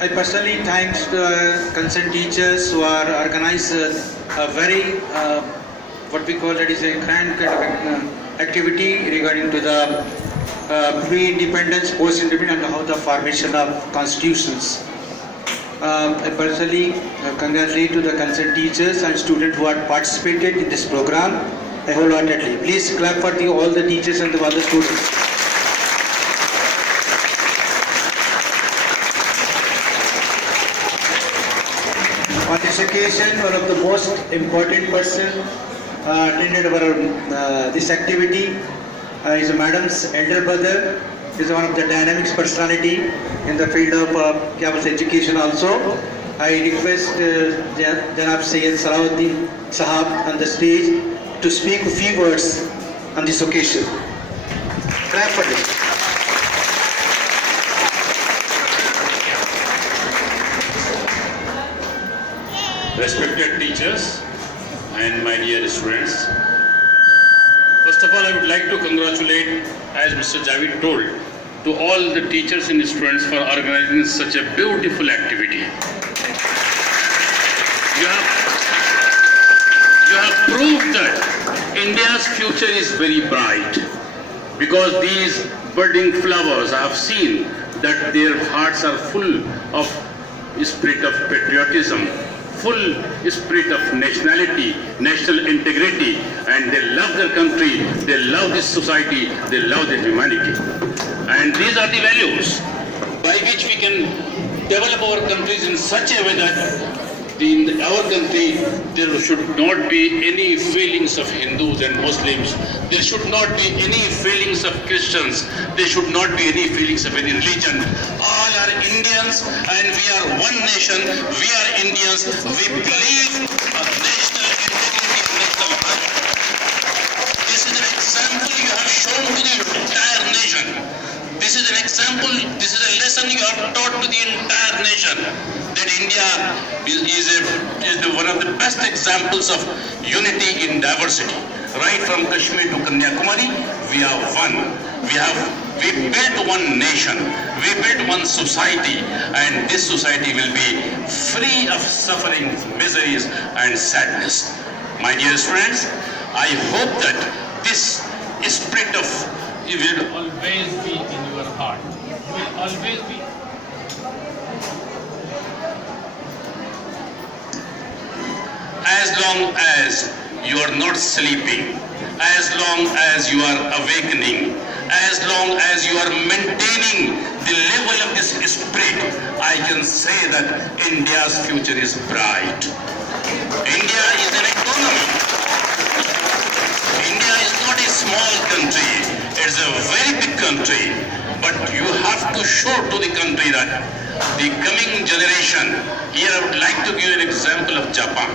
I personally thanks the concerned teachers who are organized a very what we call it is a grand kind of activity regarding to the pre-independence, post-independence, and how the formation of constitutions. I personally congratulate to the concerned teachers and students who have participated in this program wholeheartedly. Please clap for all the teachers and all the students. On this occasion, one of the most important person attended our this activity is Madam's elder brother. He is one of the dynamics personality in the field of campus education also. I request Janab Sayyid Salahuddin Sahab on the stage to speak a few words on this occasion. Clap for this. Respected teachers and my dear students, first of all I would like to congratulate, as Mr. Javid told, to all the teachers and students for organizing such a beautiful activity. You have proved that India's future is very bright, because these budding flowers, I have seen that their hearts are full of spirit of patriotism, full spirit of nationality, national integrity, and they love their country, they love this society, they love their humanity. And these are the values by which we can develop our countries in such a way that in our country there should not be any feelings of Hindus and Muslims, there should not be any feelings of Christians, there should not be any feelings of any religion. All are Indians and we are one nation, we are Indians, we believe of national integrity and national honor. This is an example you have shown to the entire nation. This is an example, this is a lesson you have taught to the entire nation, that India is one of the best examples of unity in diversity. Right from Kashmir to Kanyakumari, we are one. We built one nation, we built one society, and this society will be free of suffering, miseries, and sadness. My dear friends, I hope that this spirit of it will always be in your heart. It will always be. As long as you are not sleeping, as long as you are awakening, as long as you are maintaining the level of this spirit, I can say that India's future is bright. India is an economy. India is not a small country, it's a very big country. But you have to show to the country that the coming generation, here I would like to give an example of Japan.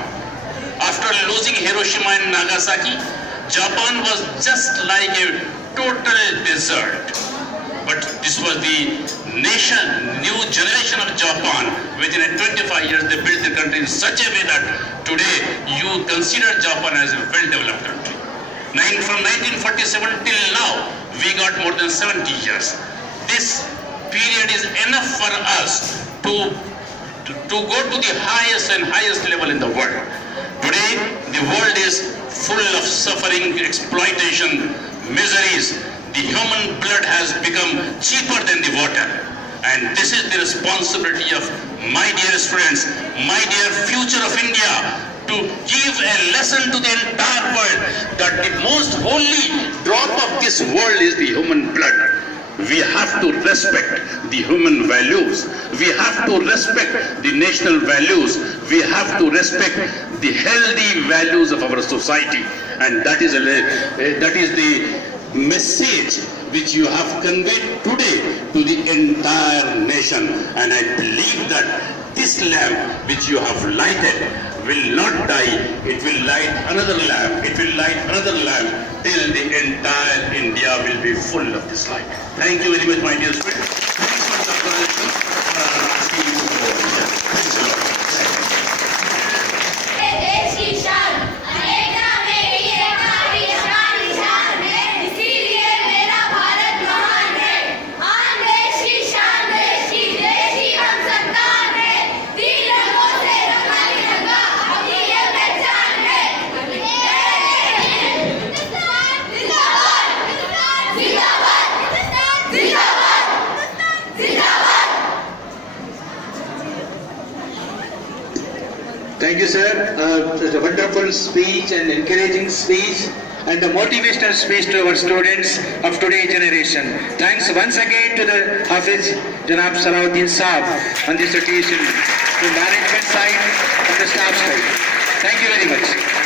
After losing Hiroshima and Nagasaki, Japan was just like a total desert. But this was the new generation of Japan. Within 25 years, they built the country in such a way that today you consider Japan as a well-developed country. From 1947 till now, we got more than 70 years. This period is enough for us to go to the highest and highest level in the world. Today, the world is full of suffering, exploitation, miseries. The human blood has become cheaper than the water. And this is the responsibility of my dear students, my dear future of India, to give a lesson to the entire world that the most holy drop of this world is the human blood. We have to respect the human values. We have to respect the national values. We have to respect the healthy values of our society. And that is the message which you have conveyed today to the entire nation. And I believe that this lamp which you have lighted will not die. It will light another lamp. It will light another lamp till the entire India will be full of this light. Thank you very much, my dear friends. Thanks for the opportunity. Asking you to thanks a lot. देश की शान, देश की हम संतान Thank you, sir. The wonderful speech and encouraging speech and the motivational speech to our students of today's generation. Thanks once again to the Hafiz Janab Salahuddin Saab on this occasion, to management side and the staff side. Thank you very much.